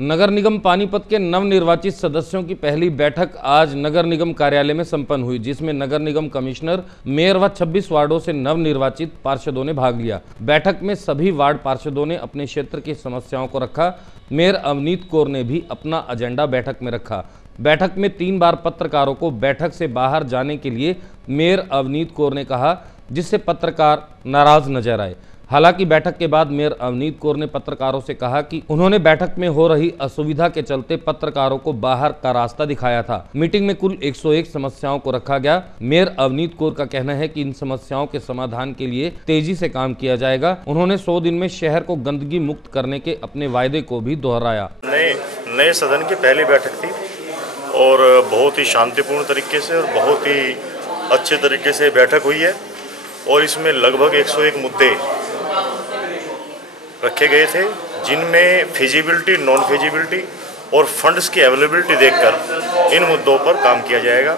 नगर निगम पानीपत के नवनिर्वाचित सदस्यों की पहली बैठक आज नगर निगम कार्यालय में संपन्न हुई, जिसमें नगर निगम कमिश्नर, मेयर व 26 वार्डों से नवनिर्वाचित पार्षदों ने भाग लिया। बैठक में सभी वार्ड पार्षदों ने अपने क्षेत्र की समस्याओं को रखा। मेयर अवनीत कौर ने भी अपना एजेंडा बैठक में रखा। बैठक में 3 बार पत्रकारों को बैठक से बाहर जाने के लिए मेयर अवनीत कौर ने कहा, जिससे पत्रकार नाराज नजर आए। हालांकि बैठक के बाद मेयर अवनीत कौर ने पत्रकारों से कहा कि उन्होंने बैठक में हो रही असुविधा के चलते पत्रकारों को बाहर का रास्ता दिखाया था। मीटिंग में कुल 101 समस्याओं को रखा गया। मेयर अवनीत कौर का कहना है कि इन समस्याओं के समाधान के लिए तेजी से काम किया जाएगा। उन्होंने 100 दिन में शहर को गंदगी मुक्त करने के अपने वायदे को भी दोहराया। नए सदन की पहली बैठक थी और बहुत ही शांतिपूर्ण तरीके से और बहुत ही अच्छे तरीके से बैठक हुई है और इसमें लगभग 101 मुद्दे रखे गए थे, जिनमें फिजिबिलिटी, नॉन फिजिबिलिटी और फंड्स की अवेलेबिलिटी देखकर इन मुद्दों पर काम किया जाएगा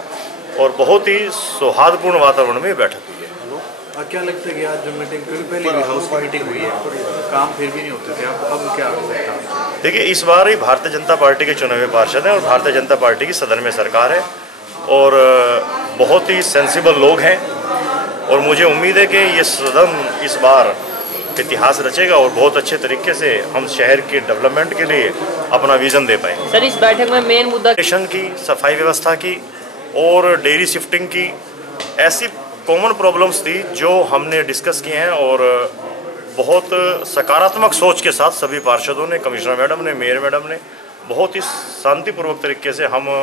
और बहुत ही सौहार्दपूर्ण वातावरण में बैठक हुई है। क्या लगता है कि आज जो मीटिंग पहले भी हाउस की मीटिंग हुई है, काम फिर भी नहीं होते थे, अब क्या होगा? देखिए, इस बार ही भारतीय जनता पार्टी के चुने हुए पार्षद हैं और भारतीय जनता पार्टी की सदन में सरकार है और बहुत ही सेंसिबल लोग हैं और मुझे उम्मीद है कि ये सदन इस बार इतिहास रचेगा और बहुत अच्छे तरीके से हम शहर के डेवलपमेंट के लिए अपना विजन दे पाएंगे। सर, इस बैठक में मेन मुद्दा स्टेशन की, सफाई व्यवस्था की और डेयरी शिफ्टिंग की ऐसी कॉमन प्रॉब्लम्स थी जो हमने डिस्कस किए हैं और बहुत सकारात्मक सोच के साथ सभी पार्षदों ने, कमिश्नर मैडम ने, मेयर मैडम ने बहुत ही शांतिपूर्वक तरीके से हम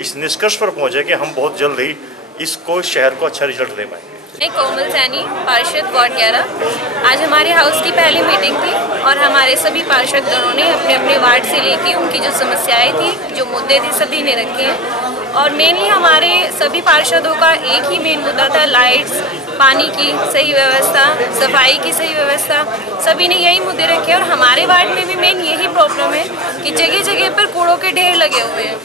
इस निष्कर्ष पर पहुँचे कि हम बहुत जल्द ही इसको शहर को अच्छा रिजल्ट दे पाएंगे। कोमल सैनी, पार्षद वार्ड 11। आज हमारे हाउस की पहली मीटिंग थी और हमारे सभी पार्षदों ने अपने अपने वार्ड से लेके उनकी जो समस्याएं थी, जो मुद्दे थे, सभी ने रखे हैं और मेनली हमारे सभी पार्षदों का एक ही मेन मुद्दा था, लाइट्स, पानी की सही व्यवस्था, सफाई की सही व्यवस्था। सभी ने यही मुद्दे रखे और हमारे वार्ड में भी मेन यही प्रॉब्लम है कि जगह जगह पर कूड़ों के ढेर लगे हुए हैं।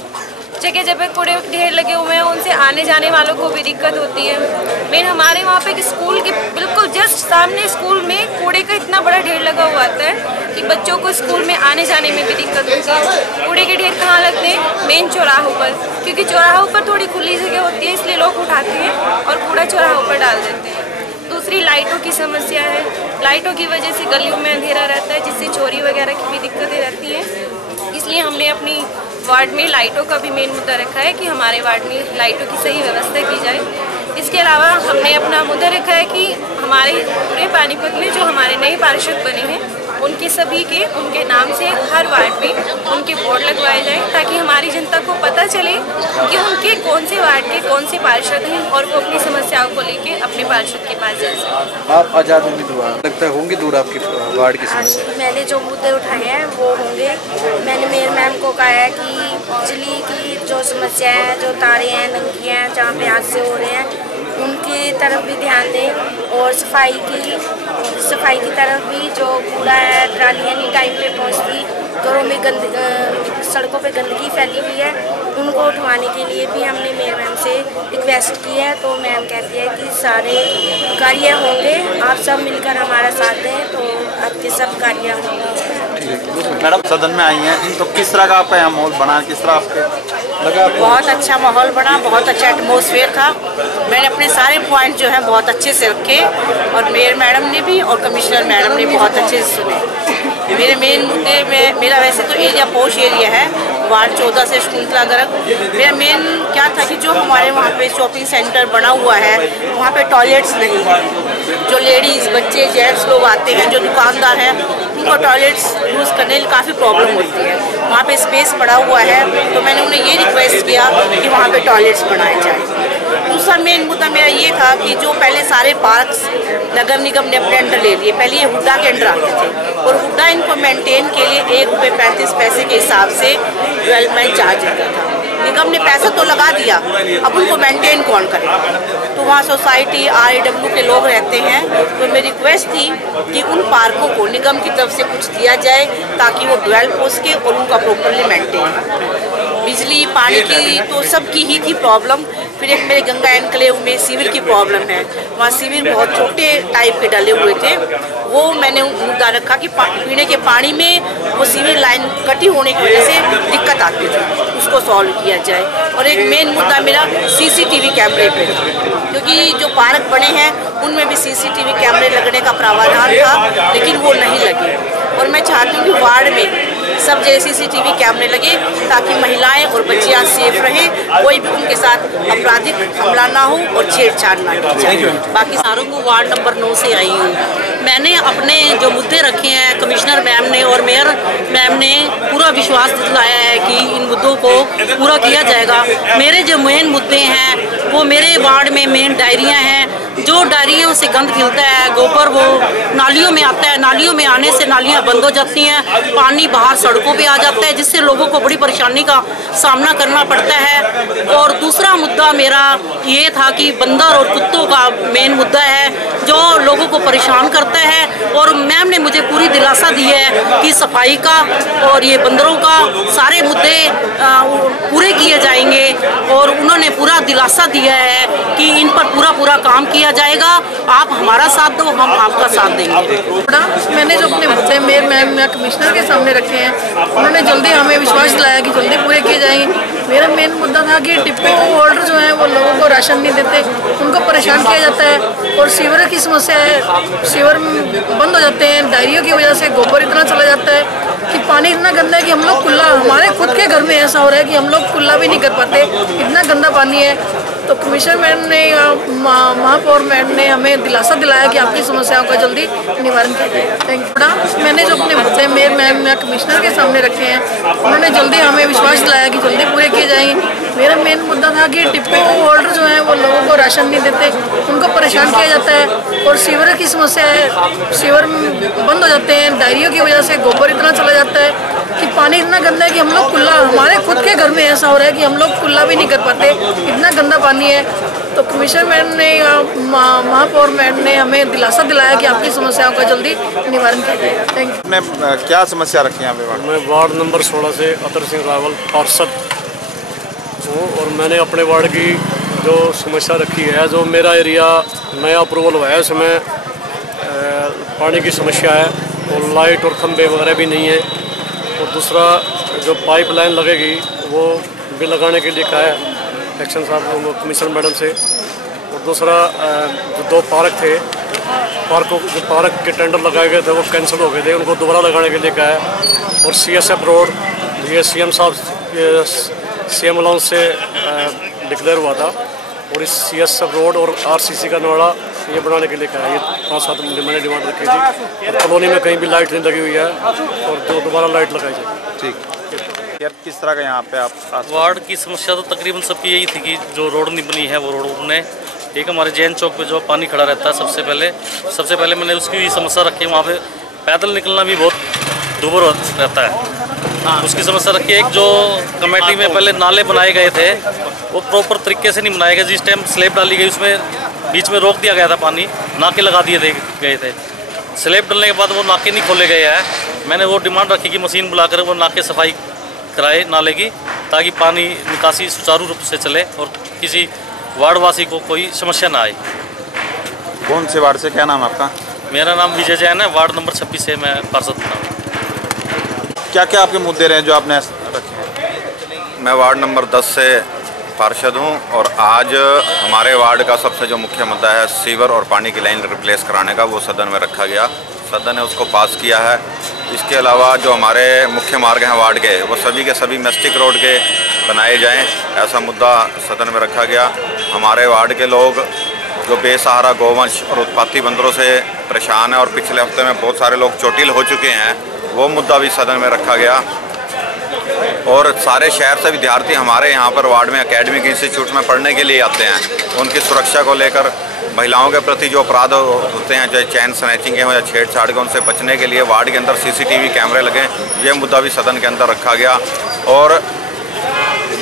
जगह जगह कूड़े ढेर लगे हुए हैं, उनसे आने जाने वालों को भी दिक्कत होती है। मेन हमारे वहाँ पे स्कूल के बिल्कुल जस्ट सामने स्कूल में कूड़े का इतना बड़ा ढेर लगा हुआ आता है कि बच्चों को स्कूल में आने जाने में भी दिक्कत होती है। कूड़े के ढेर कहाँ लगते हैं? मेन चौराहों पर, क्योंकि चौराहों पर थोड़ी खुली जगह होती है, इसलिए लोग उठाते हैं और कूड़ा चौराहों पर डाल देते हैं। दूसरी लाइटों की समस्या है। लाइटों की वजह से गलियों में अंधेरा रहता है, जिससे चोरी वगैरह की भी दिक्कतें रहती हैं। इसलिए हमने अपनी वार्ड में लाइटों का भी मेन मुद्दा रखा है कि हमारे वार्ड में लाइटों की सही व्यवस्था की जाए। इसके अलावा हमने अपना मुद्दा रखा है कि हमारे पूरे पानीपत में जो हमारे नए पार्षद बने हैं, उनके सभी के उनके नाम से हर वार्ड में उनके बोर्ड लगवाए जाएं, ताकि हमारी जनता को पता चले कि उनके कौन से वार्ड के कौन से पार्षद हैं और वो अपनी समस्याओं को लेके अपने पार्षद के पास जा सकें। आप आज़ाद उम्मीदवार लगता है होंगे दूर आपकी वार्ड की समस्या? मैंने जो मुद्दे उठाए हैं वो होंगे। मैंने मेयर मैम को कहा है कि बिजली की जो समस्या है, जो तारें हैं, नंगी हैं, जहाँ पे हादसे हो रहे हैं, उनकी तरफ भी ध्यान दें और सफाई की तरफ भी, जो कूड़ा है, ट्रालियाँ नहीं टाइम पे पहुँचती, घरों में सड़कों पे गंदगी फैली हुई है, उनको उठवाने के लिए भी हमने मेयर मैम से रिक्वेस्ट की है। तो मैम कहती है कि सारे कार्य होंगे, आप सब मिलकर हमारा साथ दें तो आपके सब कार्य होंगे। मैडम सदन में आई हैं, तो किस तरह का आपका यहाँ माहौल बना, किस तरह आपके लगा? बहुत अच्छा माहौल बना, बहुत अच्छा एटमॉस्फेयर था। मैंने अपने सारे पॉइंट जो हैं बहुत अच्छे से रखे और मेयर मैडम ने भी और कमिश्नर मैडम ने बहुत अच्छे से सुने। मेरे मेन मुद्दे में, मेरा वैसे तो एरिया पॉश एरिया है, वार्ड 14 से शकुंतला गर्ग। मेरा मेन क्या था कि जो हमारे वहाँ पे शॉपिंग सेंटर बना हुआ है, वहाँ पे टॉयलेट्स नहीं है। जो लेडीज़, बच्चे, जेंट्स लोग आते हैं, जो दुकानदार हैं, उनको टॉयलेट्स यूज़ करने में काफ़ी प्रॉब्लम होती है। वहाँ पे स्पेस पड़ा हुआ है, तो मैंने उन्हें ये रिक्वेस्ट किया कि वहाँ पे टॉयलेट्स बनाए जाएँ। दूसरा मेन मुद्दा मेरा ये था कि जो पहले सारे पार्क्स नगर निगम ने अपने अंडर ले लिए, पहले ये हुड्डा के अंडर आते थे और हुड्डा इनको मेंटेन के लिए ₹1.35 के हिसाब से डेवलपमेंट चार्ज होता था। निगम ने पैसा तो लगा दिया, अब उनको मेंटेन कौन करेगा? तो वहाँ सोसाइटी, RAW के लोग रहते हैं, तो मेरी रिक्वेस्ट थी कि उन पार्कों को निगम की तरफ से कुछ दिया जाए ताकि वो डेवलप हो सके और उनका प्रॉपरली मेंटेन। बिजली, पानी की तो सबकी ही थी प्रॉब्लम, फिर एक मेरे गंगा एनक्लेव में सीवर की प्रॉब्लम है, वहाँ सीवर बहुत छोटे टाइप के डाले हुए थे। वो मैंने मुद्दा रखा कि पीने के पानी में वो सीवर लाइन कटी होने की वजह से दिक्कत आती थी, उसको सॉल्व किया जाए। और एक मेन मुद्दा मेरा सीसीटीवी कैमरे पे, क्योंकि जो पार्क बने हैं उनमें भी सीसीटीवी कैमरे लगने का प्रावधान था, लेकिन वो नहीं लगे। और मैं चाहती हूँ कि वार्ड में सब जगह सीसीटीवी कैमरे लगे ताकि महिलाएं और बच्चियां सेफ रहें, कोई भी उनके साथ आपराधिक हमला ना हो और छेड़छाड़ ना की जाए। बाकी सारों को वार्ड नंबर 9 से आई हूँ। मैंने अपने जो मुद्दे रखे हैं कमिश्नर मैम ने और मेयर मैम ने पूरा विश्वास दिलाया है कि इन मुद्दों को पूरा किया जाएगा। मेरे जो मेन मुद्दे हैं वो मेरे वार्ड में मेन डायरियाँ हैं, जो डायरियों से गंद खिलता है, गोबर वो नालियों में आता है, नालियों में आने से नालियाँ बंद हो जाती हैं, पानी बाहर सड़कों पे आ जाता है, जिससे लोगों को बड़ी परेशानी का सामना करना पड़ता है। और दूसरा मुद्दा मेरा ये था कि बंदर और कुत्तों का मेन मुद्दा है जो लोगों को परेशान करता है। और मैम ने मुझे पूरी दिलासा दी है कि सफाई का और ये बंदरों का सारे मुद्दे पूरे किए जाएंगे, और उन्होंने पूरा दिलासा दिया है कि इन पर पूरा काम किया जाएगा। आप हमारा साथ दो, हम आपका साथ देंगे। मैंने जो अपने मुद्दे मेयर मैम या कमिश्नर के सामने रखे हैं, उन्होंने जल्दी हमें विश्वास दिलाया कि जल्दी पूरे किए जाएंगे। मेरा मेन मुद्दा था कि डिपो होल्डर जो हैं वो लोगों को राशन नहीं देते, उनको परेशान किया जाता है। और सीवर की समस्या है, सीवर बंद हो जाते हैं, डायरियों की वजह से गोबर इतना चला जाता है कि पानी इतना गंदा है कि हम लोग कुल्ला, हमारे खुद के घर में ऐसा हो रहा है कि हम लोग कुल्ला भी नहीं कर पाते, इतना गंदा पानी है। तो कमिश्नर मैम ने महापौर मैम ने हमें दिलासा दिलाया कि आपकी समस्याओं का जल्दी निवारण किया जाएगा। Thank you. मैंने जो अपने मुद्दे मेयर मैम या कमिश्नर के सामने रखे हैं, उन्होंने जल्दी हमें विश्वास दिलाया कि जल्दी पूरे किए जाएंगे। मेरा मेन मुद्दा था कि डिपो होल्डर जो हैं वो लोगों को राशन नहीं देते, उनको परेशान किया जाता है। और सीवर की समस्या है, सीवर बंद हो जाते हैं, डायरियों की वजह से गोबर इतना चला जाता है कि पानी इतना गंदा है कि हम लोग कुल्ला, हमारे खुद के घर में ऐसा हो रहा है कि हम लोग कुल्ला भी नहीं कर पाते, इतना गंदा पानी है। तो कमिश्नर मैम ने महापौर मैम ने हमें दिलासा दिलाया कि आपकी समस्याओं का जल्दी निवारण किया जाएगा। Thank you. मैं क्या समस्या रखी है यहाँ पे? मैं वार्ड नंबर 16 से अतर सिंह रावल पार्षद हूँ, और मैंने अपने वार्ड की जो समस्या रखी है, जो मेरा एरिया नया अप्रूवल हुआ है उसमें पानी की समस्या है और लाइट और खंभे वगैरह भी नहीं है। और दूसरा जो पाइपलाइन लगेगी वो भी लगाने के लिए कहा है एक्शन साहब कमिश्नर मैडम से। और दूसरा जो 2 पार्क थे, जो पार्क के टेंडर लगाए गए थे वो कैंसिल हो गए थे, उनको दोबारा लगाने के लिए कहा है। और CSF रोड ये सीएम साहब CM अलाउंस से डिक्लेयर हुआ था, और इस CSF रोड और RCC का नोड़ा ये बनाने के लिए कहा है। ये 5-7 मैंने डिमांड रखी थी। और कॉलोनी में कहीं भी लाइट नहीं लगी हुई है और जो दोबारा लाइट लगाई जाए। ठीक यार, किस तरह का यहाँ पे आप वार्ड की समस्या तो तकरीबन सबकी यही थी कि जो रोड नहीं बनी है वो रोड ने, एक हमारे जैन चौक पे जो पानी खड़ा रहता है सबसे पहले मैंने उसकी भी समस्या रखी है। वहाँ पे पैदल निकलना भी बहुत दूभर रहता है, उसकी समस्या रखी है। एक जो कमेटी में पहले नाले बनाए गए थे वो प्रॉपर तरीके से नहीं बनाए गए। जिस टाइम स्लैब डाली गई उसमें बीच में रोक दिया गया था, पानी नाके लगा दिए गए थे। स्लैब डालने के बाद वो नाके नहीं खोले गए हैं। मैंने वो डिमांड रखी कि मशीन बुलाकर वो नाके सफाई कराए नाले की, ताकि पानी निकासी सुचारू रूप से चले और किसी वार्डवासी को कोई समस्या ना आए। कौन से वार्ड से, क्या नाम आपका? मेरा नाम विजय जैन है, वार्ड नंबर 26 से मैं पार्षद हूँ। क्या क्या आपके मुद्दे रहे जो आपने रखे हैं? मैं वार्ड नंबर 10 से पार्षद हूं, और आज हमारे वार्ड का सबसे जो मुख्य मुद्दा है सीवर और पानी की लाइन रिप्लेस कराने का, वो सदन में रखा गया। सदन ने उसको पास किया है। इसके अलावा जो हमारे मुख्य मार्ग हैं वार्ड के, वो सभी के सभी मैस्टिक रोड के बनाए जाएं, ऐसा मुद्दा सदन में रखा गया। हमारे वार्ड के लोग जो बेसहारा गोवंश और उत्पाती बंदरों से परेशान हैं और पिछले हफ्ते में बहुत सारे लोग चोटिल हो चुके हैं, वो मुद्दा भी सदन में रखा गया। और सारे शहर से विद्यार्थी हमारे यहाँ पर वार्ड में एकेडमिक इंस्टीट्यूट में पढ़ने के लिए आते हैं। उनकी सुरक्षा को लेकर, महिलाओं के प्रति जो अपराध होते हैं, चाहे चैन स्नैचिंग के हो या छेड़छाड़ के, उनसे बचने के लिए वार्ड के अंदर CCTV कैमरे लगे, ये मुद्दा भी सदन के अंदर रखा गया। और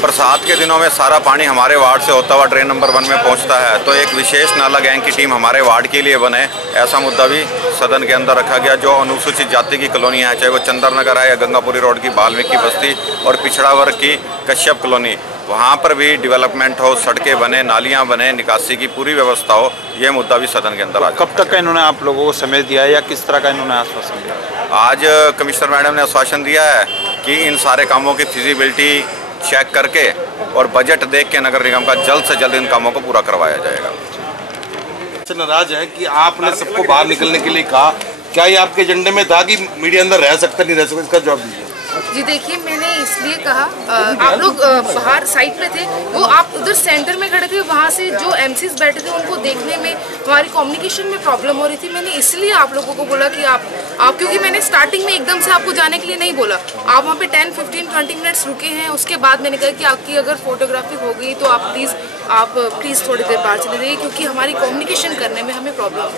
बरसात के दिनों में सारा पानी हमारे वार्ड से होता हुआ ड्रेन नंबर 1 में पहुंचता है, तो एक विशेष नाला गैंग की टीम हमारे वार्ड के लिए बने, ऐसा मुद्दा भी सदन के अंदर रखा गया। जो अनुसूचित जाति की कॉलोनियाँ हैं, चाहे वो चंदर नगर है या गंगापुरी रोड की वाल्मीकि बस्ती और पिछड़ा वर्ग की कश्यप कॉलोनी, वहाँ पर भी डेवलपमेंट हो, सड़कें बने, नालियाँ बने, निकासी की पूरी व्यवस्था हो, ये मुद्दा भी सदन के अंदर आ जाए। कब तक का इन्होंने आप लोगों को समय दिया है या किस तरह का इन्होंने आश्वासन दिया? आज कमिश्नर मैडम ने आश्वासन दिया है कि इन सारे कामों की फिजिबिलिटी चेक करके और बजट देख के नगर निगम का जल्द से जल्द इन कामों को पूरा करवाया जाएगा। नाराज है कि आपने सबको बाहर निकलने के लिए कहा, क्या ये आपके एजेंडे में था कि मीडिया अंदर रह सकता नहीं रह सकता? इसका जवाब दीजिए। जी देखिए, मैंने इसलिए कहा, आप लोग बाहर साइड पे थे, वो आप उधर सेंटर में खड़े थे, वहाँ से जो एमसीज बैठे थे उनको देखने में हमारी कम्युनिकेशन में प्रॉब्लम हो रही थी। मैंने इसलिए आप लोगों को बोला कि आप क्योंकि मैंने स्टार्टिंग में एकदम से आपको जाने के लिए नहीं बोला, आप वहाँ पे 10, 15, 20 मिनट्स रुके हैं। उसके बाद मैंने कहा कि आपकी अगर फोटोग्राफी हो गई तो आप प्लीज़ थोड़ी देर बाहर चले जाइए, क्योंकि हमारी कम्युनिकेशन करने में हमें प्रॉब्लम हो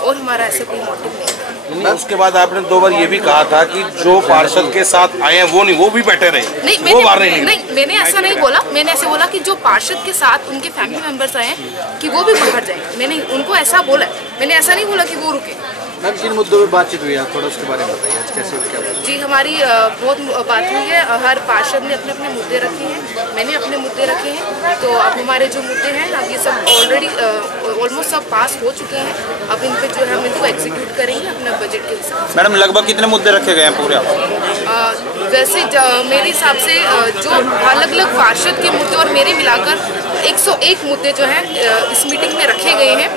और हमारा ऐसा कोई मोटिव नहीं है। उसके बाद आपने 2 बार ये भी कहा था कि जो पार्षद के साथ आए हैं वो भी बैठे रहे, वो बाहर नहीं। मैंने ऐसा नहीं बोला। मैंने ऐसे बोला कि जो पार्षद के साथ उनके फैमिली मेंबर्स आए हैं कि वो भी बाहर जाएं। मैंने उनको ऐसा बोला, मैंने ऐसा नहीं बोला कि वो रुके। मैम, किन मुद्दों पर बातचीत हुई है, थोड़ा उसके बारे में बताइए, आज कैसे क्या? जी, हमारी बहुत बात हुई है। हर पार्षद ने अपने अपने मुद्दे रखे हैं, मैंने अपने मुद्दे रखे हैं। तो अब हमारे जो मुद्दे हैं अब ये सब ऑलरेडी ऑलमोस्ट सब पास हो चुके हैं। अब इन पे जो है हम इनको एग्जीक्यूट करेंगे अपना बजट के हिसाब से। मैडम, लगभग कितने मुद्दे रखे गए हैं पूरे? वैसे मेरे हिसाब से जो अलग अलग पार्षद के मुद्दे और मेरे मिलाकर 101 मुद्दे जो हैं इस मीटिंग में रखे गए हैं।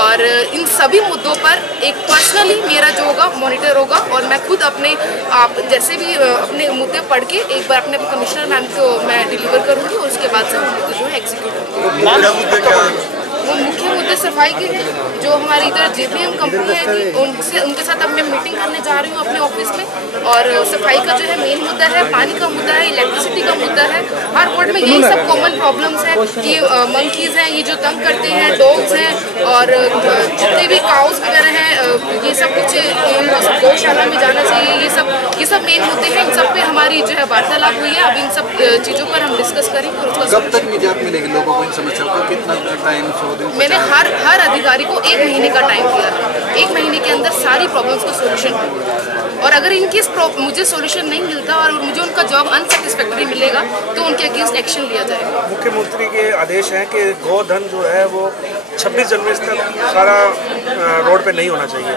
और इन सभी मुद्दों पर एक पर्सनली मेरा जो होगा मॉनिटर होगा और मैं खुद आप जैसे भी अपने मुद्दे पढ़ के एक बार अपने कमिश्नर मैम को मैं डिलीवर करूँगी और उसके बाद से मुद्दे जो है एग्जीक्यूट होंगे। वो मुख्य मुद्दे सफाई के हैं। जो हमारी इधर JPM कंपनी है जी, उनके साथ अब मैं मीटिंग करने जा रही हूँ अपने ऑफिस में। और सफाई का जो है मेन मुद्दा है, पानी का मुद्दा है, इलेक्ट्रिसिटी का मुद्दा है। हर वार्ड में यही सब कॉमन प्रॉब्लम्स हैं कि मंकीज़ हैं, ये जो तंग करते हैं, डॉग्स हैं और जितने भी काउस वगैरह हैं, ये सब कुछ गौशाला में जाना चाहिए। ये सब मेन मुद्दे हैं। इन सब पे हमारी जो है वार्तालाप हुई है। अब इन सब चीज़ों पर हम डिस्कस करेंगे और उसका कब तक निजात मिलेगी लोगों को इन समस्याओं का? कितना टाइम? मैंने हर अधिकारी को 1 महीने का टाइम दिया है। 1 महीने के अंदर सारी प्रॉब्लम्स का सोल्यूशन हो। और अगर इनकेस मुझे सोल्यूशन नहीं मिलता और मुझे उनका जॉब अनसेटिस्फैक्टरी मिलेगा तो उनके अगेंस्ट एक्शन लिया जाएगा। मुख्यमंत्री के आदेश हैं कि गोधन जो है वो 26 जनवरी तक सारा रोड पे नहीं होना चाहिए।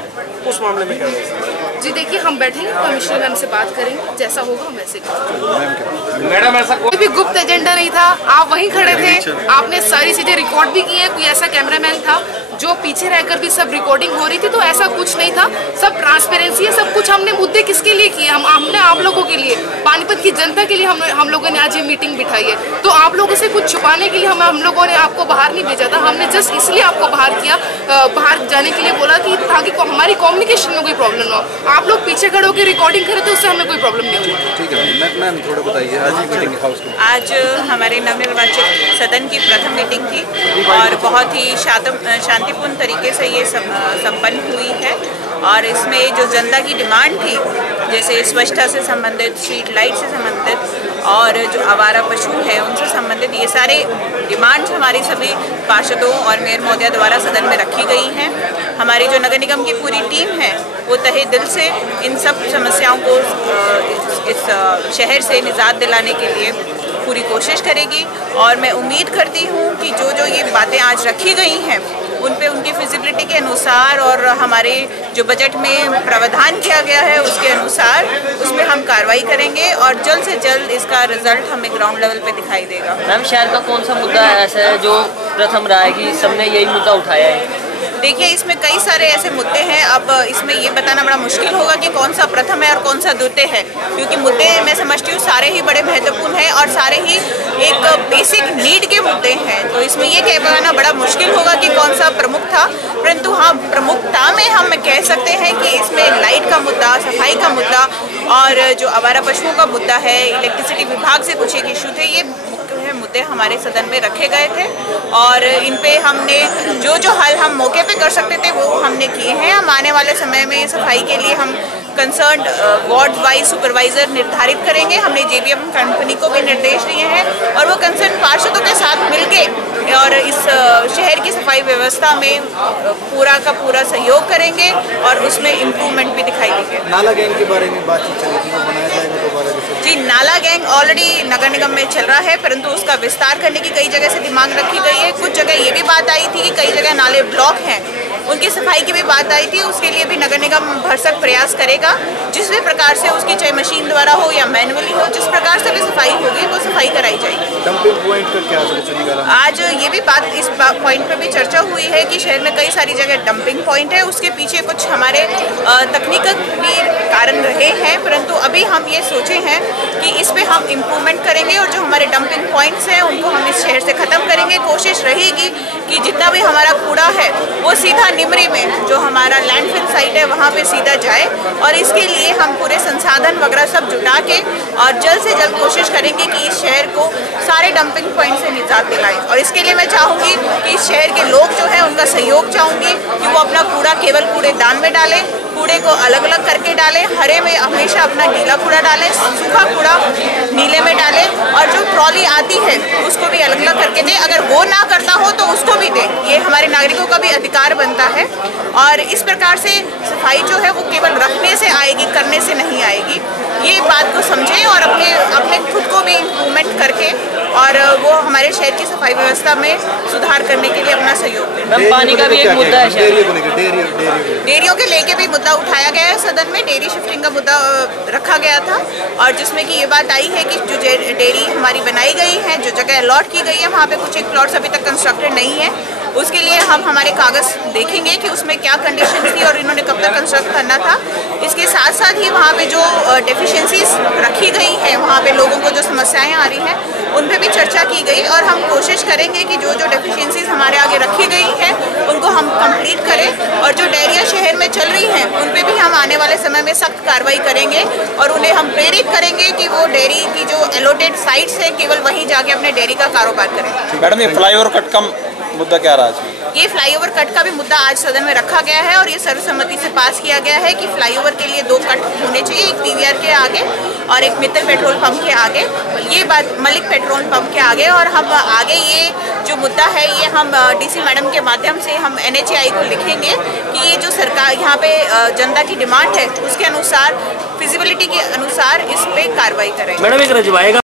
उस मामले में क्या होगा? जी देखिए, हम बैठेंगे, कमिश्नर मैम से बात करेंगे, जैसा होगा हम वैसे करेंगे। मैडम, ऐसा कोई भी गुप्त एजेंडा नहीं था। आप वहीं खड़े थे, आपने सारी चीजें रिकॉर्ड भी की है। कोई ऐसा कैमरामैन था जो पीछे रहकर भी सब रिकॉर्डिंग हो रही थी, तो ऐसा कुछ नहीं था। सब ट्रांसपेरेंसी है, सब कुछ। हमने मुद्दे किसके लिए किए? हमने आप लोगों के लिए, पानीपत की जनता के लिए हम लोगों ने आज ये मीटिंग बिठाई है। तो आप लोगों से कुछ छुपाने के लिए हम लोगों ने आपको बाहर नहीं भेजा था। हमने जस्ट इसलिए आपको बाहर किया, बाहर जाने के लिए बोला कि ताकि हमारी कम्युनिकेशन में कोई प्रॉब्लम ना हो। आप लोग पीछे खड़े होकर रिकॉर्डिंग करें तो उससे हमें कोई प्रॉब्लम नहीं होगी। ठीक है मैम, थोड़ा बताइए आज की मीटिंग हाउस में। आज हमारे नवनिर्वाचित सदन की प्रथम मीटिंग थी और बहुत ही शांतिपूर्ण तरीके से ये संपन्न हुई है। और इसमें जो जनता की डिमांड थी, जैसे स्वच्छता से संबंधित, स्ट्रीट लाइट से संबंधित और जो आवारा पशु हैं उनसे संबंधित, ये सारे डिमांड्स हमारी सभी पार्षदों और मेयर महोदया द्वारा सदन में रखी गई हैं। हमारी जो नगर निगम की पूरी टीम है वो तहे दिल से इन सब समस्याओं को इस शहर से निजात दिलाने के लिए पूरी कोशिश करेगी। और मैं उम्मीद करती हूँ कि जो ये बातें आज रखी गई हैं उन पे उनकी फिजिबिलिटी के अनुसार और हमारे जो बजट में प्रावधान किया गया है उसके अनुसार उस पर हम कार्रवाई करेंगे और जल्द से जल्द इसका रिजल्ट हमें ग्राउंड लेवल पे दिखाई देगा। मैम, शहर का कौन सा मुद्दा ऐसा है जो प्रथम रहा है कि सबने यही मुद्दा उठाया है? देखिए, इसमें कई सारे ऐसे मुद्दे हैं। अब इसमें ये बताना बड़ा मुश्किल होगा कि कौन सा प्रथम है और कौन सा द्वितीय है, क्योंकि मुद्दे मैं समझती हूँ सारे ही बड़े महत्वपूर्ण हैं और सारे ही एक बेसिक नीड के मुद्दे हैं। तो इसमें ये कह पाना बड़ा मुश्किल होगा कि कौन सा प्रमुख था, परंतु हाँ, प्रमुखता में हम कह सकते हैं कि इसमें लाइट का मुद्दा, सफाई का मुद्दा और जो आवारा पशुओं का मुद्दा है, इलेक्ट्रिसिटी विभाग से कुछ एक इशू थे, ये मुद्दे हमारे सदन में रखे गए थे। और इन पे हमने जो हल हम मौके पे कर सकते थे वो हमने किए हैं। हम आने वाले समय में सफाई के लिए हम कंसर्न वार्ड वाइज सुपरवाइजर निर्धारित करेंगे। हमने JPM कंपनी को भी निर्देश दिए हैं और वो कंसर्न पार्षदों के साथ मिलके और इस शहर की सफाई व्यवस्था में पूरा का पूरा सहयोग करेंगे और उसमें इम्प्रूवमेंट भी दिखाई देंगे। नाला गैंग के बारे में बातचीत चली थी, वो बनाया जाएगा दोबारा? जी, नाला गैंग ऑलरेडी नगर निगम में चल रहा है, परंतु उसका विस्तार करने की कई जगह से डिमांड रखी गई है। कुछ जगह ये भी बात आई थी कि कई जगह नाले ब्लॉक हैं, उनकी सफाई की भी बात आई थी। उसके लिए भी नगर निगम भरसक प्रयास करेगा, जिस भी प्रकार से उसकी चाहे मशीन द्वारा हो या मैनुअली हो, जिस प्रकार से भी सफाई होगी वो सफाई कराई जाएगी। डंपिंग पॉइंट का क्या सोचेगा? आज ये भी बात इस पॉइंट पर भी चर्चा हुई है कि शहर में कई सारी जगह डंपिंग पॉइंट है, उसके पीछे कुछ हमारे तकनीकी भी कारण रहे हैं, परंतु अभी हम ये सोचे हैं कि इस पे हम इम्प्रूवमेंट करेंगे और जो हमारे डंपिंग पॉइंट्स हैं उनको हम इस शहर से ख़त्म करेंगे। कोशिश रहेगी कि जितना भी हमारा कूड़ा है वो सीधा निमरी में जो हमारा लैंडफिल साइट है वहाँ पे सीधा जाए, और इसके लिए हम पूरे संसाधन वगैरह सब जुटा के और जल्द से जल्द कोशिश करेंगे कि इस शहर को सारे डंपिंग पॉइंट से निजात दिलाएं। और इसके लिए मैं चाहूँगी कि इस शहर के लोग जो है उनका सहयोग चाहूँगी कि वो अपना कूड़ा केवल कूड़ेदान में डालें, कूड़े को अलग अलग करके डालें, हरे में हमेशा अपना गीला कूड़ा डालें, सूखा कूड़ा नीले में डालें, और जो ट्रॉली आती है उसको भी अलग अलग करके दें। अगर वो ना करता हो तो उसको भी दें, ये हमारे नागरिकों का भी अधिकार बनता है। और इस प्रकार से सफाई जो है वो केवल रखने से आएगी, करने से नहीं आएगी। ये बात को समझें और अपने खुद को भी इम्प्रूवमेंट करके और वो हमारे शहर की सफाई व्यवस्था में सुधार करने के लिए अपना सहयोग दें। पानी का भी एक मुद्दा है, डेयरियों के लेके भी मुद्दा उठाया गया है सदन में। डेयरी शिफ्टिंग का मुद्दा रखा गया था, और जिसमें कि ये बात आई है कि जो डेयरी हमारी बनाई गई है, जो जगह अलॉट की गई है, वहाँ पे कुछ एक प्लॉट्स अभी तक कंस्ट्रक्टेड नहीं है। उसके लिए हम हमारे कागज़ देखेंगे कि उसमें क्या कंडीशन थी और इन्होंने कब तक कंस्ट्रक्ट करना था। इसके साथ साथ ही वहाँ पे जो डेफिशिएंसीज रखी गई हैं, वहाँ पे लोगों को जो समस्याएं आ रही हैं उन पे भी चर्चा की गई, और हम कोशिश करेंगे कि जो जो डेफिशिएंसीज हमारे आगे रखी गई हैं उनको हम कंप्लीट करें, और जो डेयरियाँ शहर में चल रही हैं उन पे भी हम आने वाले समय में सख्त कार्रवाई करेंगे और उन्हें हम प्रेरित करेंगे कि वो डेयरी की जो एलोटेड साइट्स हैं केवल वहीं जाके अपने डेयरी का कारोबार करें। मैडम, ये फ्लाईओवर कट का मुद्दा क्या रहा आज? ये फ्लाईओवर कट का भी मुद्दा आज सदन में रखा गया है, और ये सर्वसम्मति से पास किया गया है कि फ्लाईओवर के लिए 2 कट होने चाहिए, एक पीवीआर के आगे और एक मित्तल पेट्रोल पंप के आगे, ये बात मलिक पेट्रोल पंप के आगे। और हम आगे ये जो मुद्दा है ये हम डीसी मैडम के माध्यम से हम NHAI को लिखेंगे कि ये जो सरकार यहाँ पे जनता की डिमांड है उसके अनुसार फिजिबिलिटी के अनुसार इस पे कार्रवाई करें। मैडम, एक रजवाएगा